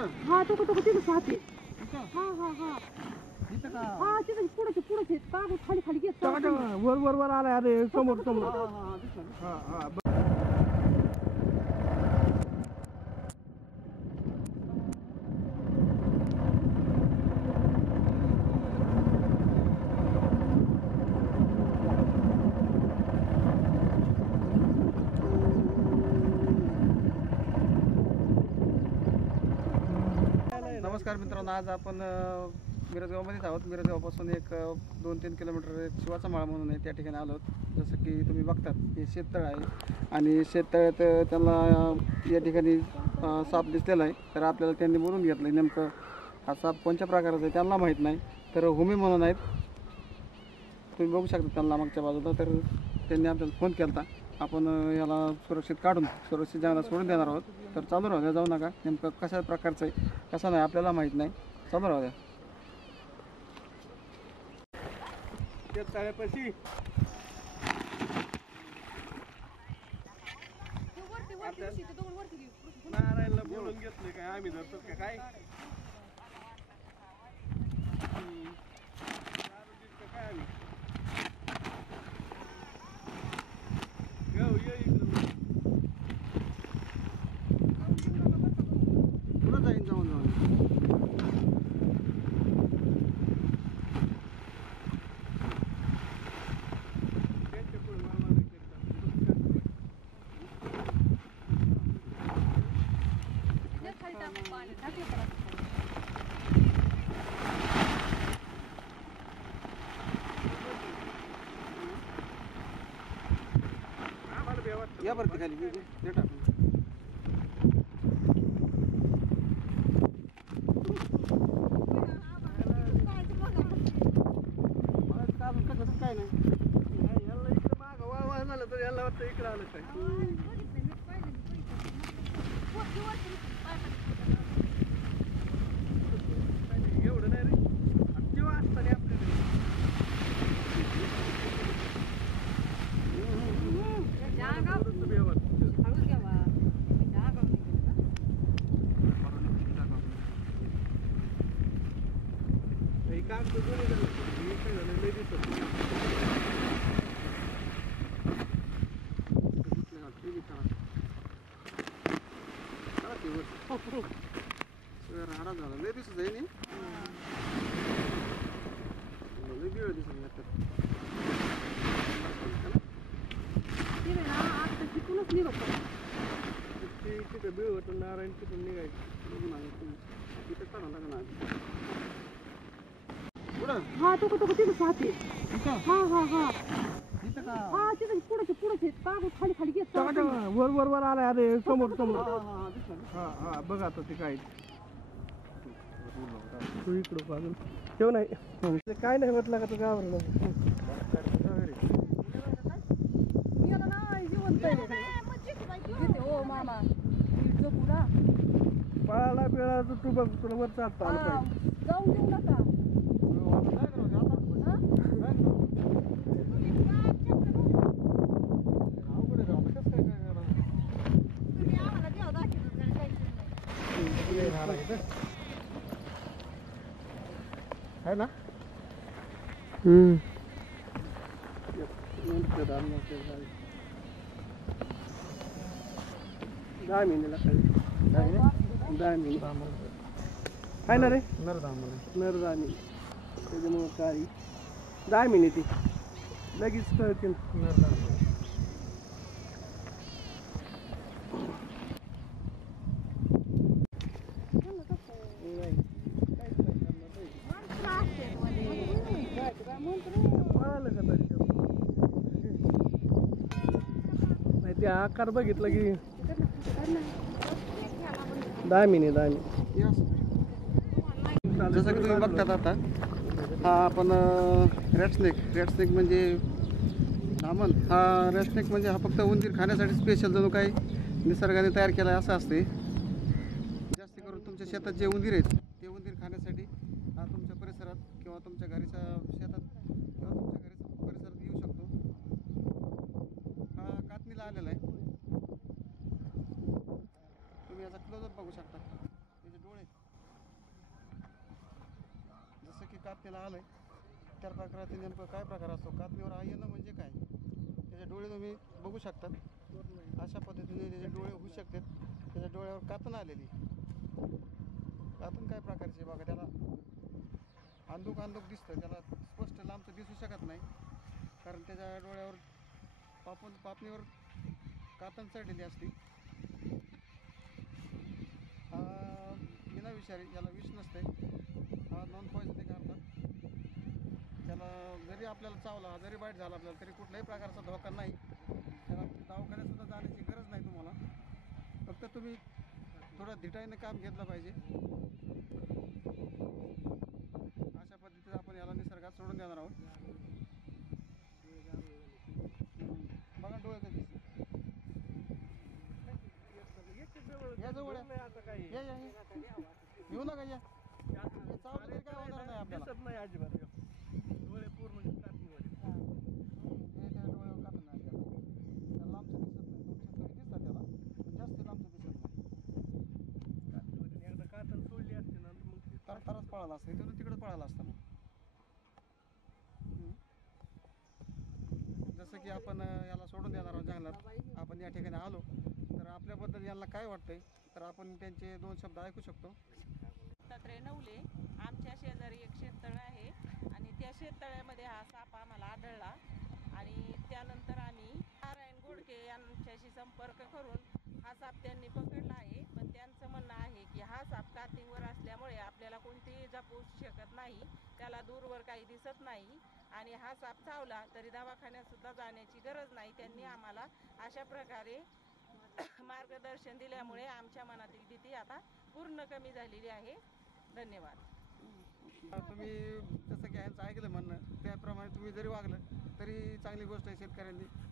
हा तो तिथं राहते. हा हा हा हा तिथं पुढे खाली खाली घेत वर वर वर आलाय. अरे समोर समोर. हा हा नमस्कार मित्रांनो, आज आपण मिरजगावमध्येच आहोत. मिरजगावपासून एक 2-3 किलोमीटर एक शिवाचा माळा म्हणून आहे, त्या ठिकाणी आलो आहोत. जसं की तुम्ही बघतात हे शेततळ आहे आणि शेततळ्यात त्यांना या ठिकाणी साप दिसलेला आहे. तर आपल्याला त्यांनी बोलून घेतलं आहे, नेमकं हा साप कोणत्या प्रकारचा आहे त्यांना माहीत नाही. तर हुमी म्हणून आहेत, तुम्ही बघू शकता त्यांना मागच्या बाजूला. तर त्यांनी आपल्याला फोन केला होता. आपण याला सुरक्षित काढून सुरक्षित जंगलात सोडून देणार आहोत. तर चालू राहू द्या, जाऊ नका. नेमकं कशा प्रकारचं आहे कसं नाही आपल्याला माहीत नाही. चालू राहू द्या. तळ्यापाशी नारायणला बोलून घेतले काय आम्ही धरतो का काय. पुढं जाईन, जाऊन या बरं खाली हे टाकून. काय नाही याला इकडं मागं वळवळ झालं तर याला वाटतं इकडं आलं काय. एवढं नाही रे, किंवा असताना आपल्याला काम तर दोन्ही झालं. काय झालं लय दिसत राडा झाला, लय दिसत आहे. लय बिळ दिसत तिथं बिळ होतं. नारायण तिथून निघायचं. तिथे काढा लागणार. हा तो तिथं राहते. हा हा हा हा तिथं पुढे खाली खाली घेत वर वर वर आलाय. अरे समोर समोर. हा हा बघा आता ते काय. तू इकडं बाजून ठेव. नाही काय नाही म्हटलं का तू गावाला. हो मामा जपूला पळाला पिळाला तू बघ, तुला वर चालता आलं पाहिजे. जाऊन देऊ नका. है ना. दहा महिन्याला खाली 10 महिने आहे ना रे. नरदामी त्याच्यामुळं काही 10 महिने ती लगेच कळतील. नरदामी नाही ते आकार बघितलं की 10 महिने. जसं की तुम्ही बघतात आता हा आपण रेड स्नेक म्हणजे धामण. हा रेड स्नेक म्हणजे हा फक्त उंदीर खाण्यासाठी स्पेशल जणू काही निसर्गाने तयार केला असं असते. जास्त करून तुमच्या शेतात जे उंदीर आहेत ते उंदीर खाण्यासाठी हा तुमच्या परिसरात किंवा तुमच्या घराच्या शेतात किंवा तुमच्या घराच्या परिसरात येऊ शकतो. हा कातणीला आलेला आहे. तुम्ही याचा क्लोजअप बघू शकता. त्याचे डोळे कातणीला आलं आहे त्या प्रकारात नेमकं काय प्रकार असतो, कातणीवर येणं म्हणजे काय, त्याचे डोळे तुम्ही बघू शकतात. अशा पद्धतीने त्याचे डोळे होऊ शकतात. त्याच्या डोळ्यावर कातण आलेली, कातण काय प्रकारची बघा, त्याला अंधुक दिसतं, त्याला स्पष्ट लांबचं दिसू शकत नाही कारण त्याच्या डोळ्यावर पापणीवर कातण चढलेली असते. हा विनाविषारी, याला विष नसते, हा नॉन पॉयझनिंग करतात. त्याला जरी आपल्याला चावला, जरी बाईट झाला आपल्याला, तरी कुठल्याही प्रकारचा धोका नाही. त्याला दवाखान्यातसुद्धा जाण्याची गरज नाही तुम्हाला. फक्त तुम्ही थोडं धिटाईनं काम घेतलं पाहिजे. अशा पद्धतीने आपण याला निसर्गात सोडून देणार आहोत. बघा डोळे कधी या जवळ आता काही या येऊ नका या. चावलं तरी काय होणार नाही आपल्याला. दिसत नाही अजिबात डोळे पूर्ण कातणीवर त्या डोळ्यावर कातून नाही त्याला, त्याला लांबचं दिसत नाही. तुमच्या तरी दिसतात त्याला, पण जास्त लांबचं दिसत नाही. कातणीवर एकदा कातण सोडली असते ना मग ते तरच पळाला असतं, इथून तिकडे पळाला असतं मग. जसं की आपण याला सोडून देणार आहोत जंगलात. आपण या ठिकाणी आलो तर आपल्याबद्दल यांना काय वाटतंय तर आपण त्यांचे 2 शब्द ऐकू शकतो. दत्तात्रय नवले, आमच्या शेजारी एक शेततळ आहे आणि त्या शेततळ्यामध्ये हा साप आम्हाला आढळला आणि त्यानंतर आम्ही नारायण गोडके यांच्याशी संपर्क करून हा साप त्यांनी पकडला आहे. पण त्यांचं म्हणणं आहे की हा साप कातणीवर असल्यामुळे आपल्याला कोणतीही इजा पोहोचू शकत नाही, त्याला दूरवर काही दिसत नाही आणि हा साप चावला तरी दवाखान्यात सुद्धा जाण्याची गरज नाही. त्यांनी आम्हाला अशा प्रकारे मार्गदर्शन दिल्यामुळे आमच्या मनातील भीती आता पूर्ण कमी झालेली आहे. धन्यवाद. तुम्ही जसं की यांचं ऐकलं म्हणणं त्याप्रमाणे तुम्ही जरी वागलं तरी चांगली गोष्ट आहे. शेतकऱ्यांनी